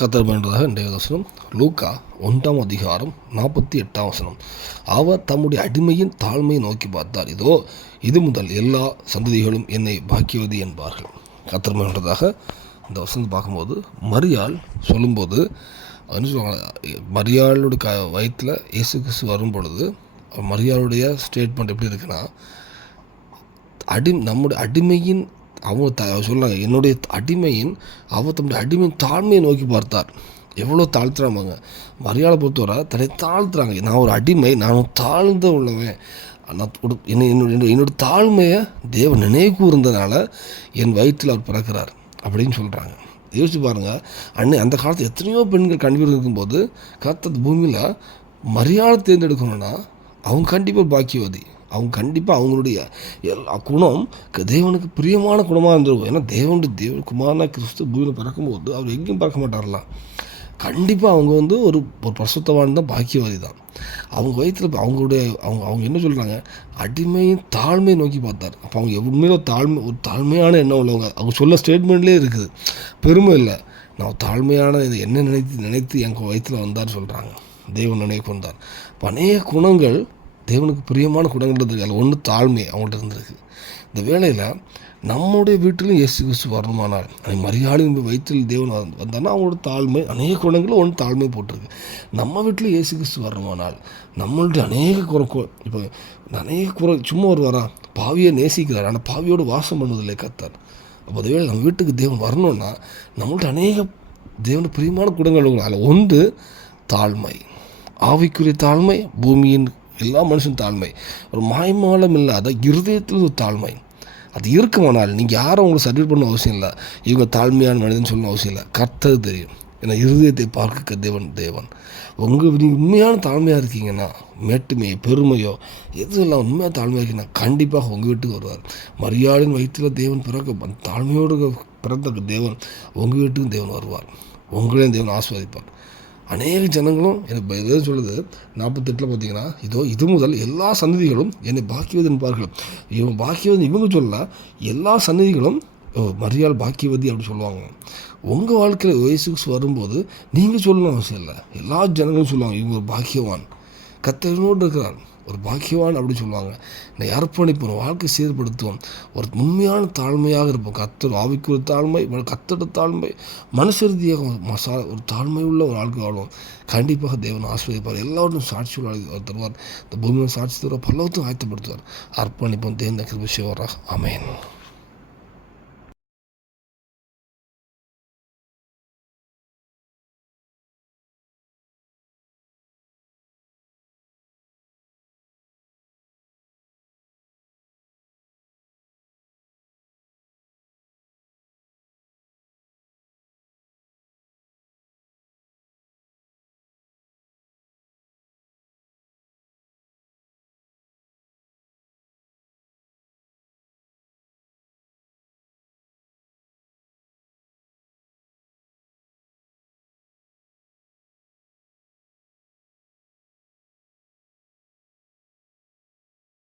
கர்த்தர் வேண்டதாக இன்றைய வசனம் லூக்கா 1:48. அவர் தம்முடைய அடிமையின் தாழ்மையை நோக்கி பார்த்தார். இதோ இது முதல் எல்லா சந்ததிகளும் என்னை பாக்கியவதி என்பார்கள். கர்த்தர் வேண்டதாக இந்த வசனத்தை பார்க்கும்போது மரியாள் சொல்லும்போது மரியாளுடைய வயிற்றில் இயேசு கிறிஸ்து வரும் பொழுது மரியாளுடைய ஸ்டேட்மெண்ட் எப்படி இருக்குன்னா, நம்முடைய அடிமையின் அவங்க சொல்கிறாங்க, என்னுடைய அடிமையின் தம்முடைய அடிமையின் தாழ்மையை நோக்கி பார்த்தார். எவ்வளோ தாழ்த்துறாங்க மரியாதை பொறுத்தவரை, தன்னை தாழ்த்துறாங்க. நான் ஒரு அடிமை, நான் தாழ்ந்த உள்ளவன், என்னோட தாழ்மையை தேவன் நினைவு கூர்ந்தனால என் வயிற்றில் அவர் பிறக்கிறார் அப்படின்னு சொல்கிறாங்க. யோசிச்சு பாருங்கள், அந்த காலத்தில் எத்தனையோ பெண்கள் கண்டிப்பாக இருக்கும்போது கர்த்தர் பூமியில் மரியாதை தேர்ந்தெடுக்கணும்னா அவங்க கண்டிப்பாக பாக்கியவதி. அவங்க கண்டிப்பாக அவங்களுடைய எல்லா குணம் தேவனுக்கு பிரியமான குணமாக இருந்திருக்கும். ஏன்னா தேவன் குமாரனா கிறிஸ்து பூமியில் பிறக்கும்போது அவர் எங்கேயும் பிறக்க மாட்டார்லாம். கண்டிப்பாக அவங்க ஒரு பரிசுத்தவான் தான், பாக்கியவாதி தான். அவங்க வயிற்றில் அவங்க என்ன சொல்கிறாங்க, அடிமையின் தாழ்மையை நோக்கி பார்த்தார். அப்போ அவங்க உண்மையில ஒரு தாழ்மையான எண்ணம் உள்ளவங்க. அவங்க சொல்ல ஸ்டேட்மெண்ட்லேயே இருக்குது, பெருமை இல்லை, நான் தாழ்மையான இது என்ன நினைத்து எங்கள் வயிற்றில் வந்தார் சொல்கிறாங்க. தேவன் நினைவு வந்தார். இப்போ அநேக குணங்கள் தேவனுக்கு பிரியமான குணங்கள் இருந்திருக்கு. அதில் ஒன்று தாழ்மை அவங்கள்ட்ட இருந்திருக்கு. இந்த வேளையில் நம்முடைய வீட்டிலும் இயேசு கிறிஸ்து வரணுமானால், மரியாதையின் வயிற்றில் தேவன் வந்தார்னா அவங்களோட தாழ்மை அநேக குணங்களும் ஒன்று தாழ்மை போட்டிருக்கு. நம்ம வீட்டில் இயேசு கிறிஸ்து வரணுமானால் நம்மள்ட்ட அநேக இப்போ அநேக குறை சும்மா வருவாரா, பாவியை நேசிக்கிறார், ஆனால் பாவியோடு வாசம் பண்ணுவதில்லை கர்த்தர். அப்போ அதுவேளை நம்ம வீட்டுக்கு தேவன் வரணும்னா நம்மள்ட்ட அநேக தேவனுக்கு பிரியமான குணங்கள். அதில் ஒன்று தாழ்மை, ஆவிக்குரிய தாழ்மை, பூமியின் எல்லா மனுஷன் தாழ்மை, ஒரு மாய்மாலம் இல்லாத இருதயத்தில் ஒரு தாழ்மை. அது இருக்குமானால் நீங்கள் யாரும் அவங்களை சர்டிஃபிகேட் பண்ண அவசியம் இல்லை, இவங்க தாழ்மையான மனிதன் சொல்லணும் அவசியம் இல்லை. கர்த்தர் தெரியும். ஏன்னா இருதயத்தை பார்க்க தேவன் நீங்கள் உண்மையான தாழ்மையாக இருக்கீங்கன்னா, மேட்டுமையோ பெருமையோ எதுவும் இல்லை, உண்மையாக தாழ்மையாக இருக்கீங்கன்னா கண்டிப்பாக உங்கள் வீட்டுக்கு வருவார். மரியாதையின் வயிற்றில் தேவன் பிறக்க தாழ்மையோடு பிறந்த தேவன் உங்கள் வீட்டுக்கும் தேவன் வருவார். உங்களையும் தேவன் ஆஸ்வதிப்பார். அநேக ஜனங்களும் எனக்கு எதாவது சொல்லுது 48 பார்த்தீங்கன்னா, இதோ இது முதல் எல்லா சந்ததிகளும் என்னை பாக்கியவதி என்பார்கள். இவங்க பாக்கியவதி இவங்க சொல்ல, எல்லா சந்ததிகளும் மரியாள் பாக்கியவதி அப்படி சொல்லுவாங்க. உங்கள் வாழ்க்கையில் வயசுக்கு வரும்போது நீங்கள் சொல்லணும் அவசியம் இல்லை, எல்லா ஜனங்களும் சொல்லுவாங்க இவங்க ஒரு பாக்கியவான், கர்த்தரோடு இருக்கிறார், ஒரு பாக்கியவான் அப்படி சொல்லுவாங்க. நான் அர்ப்பணிப்போம், வாழ்க்கை சீர்படுத்துவோம், ஒரு உண்மையான தாழ்மையாக இருப்போம். கர்த்தர் ஆவிக்கு ஒரு தாழ்மை, கர்த்தரோட தாழ்மை, மனுஷரீதியாக ஒரு தாழ்மை உள்ள ஒரு வாழ்க்கை வாழ்வோம். கண்டிப்பாக தேவன் ஆசீர்வதிப்பார். எல்லாரும் சாட்சி தருவார். இந்த பூமியில் சாட்சி தருவார், பல்லவத்தையும் ஆயத்தப்படுத்துவார். அர்ப்பணிப்போம். தேவன் கிருபை செய்வாராக. ஆமென்.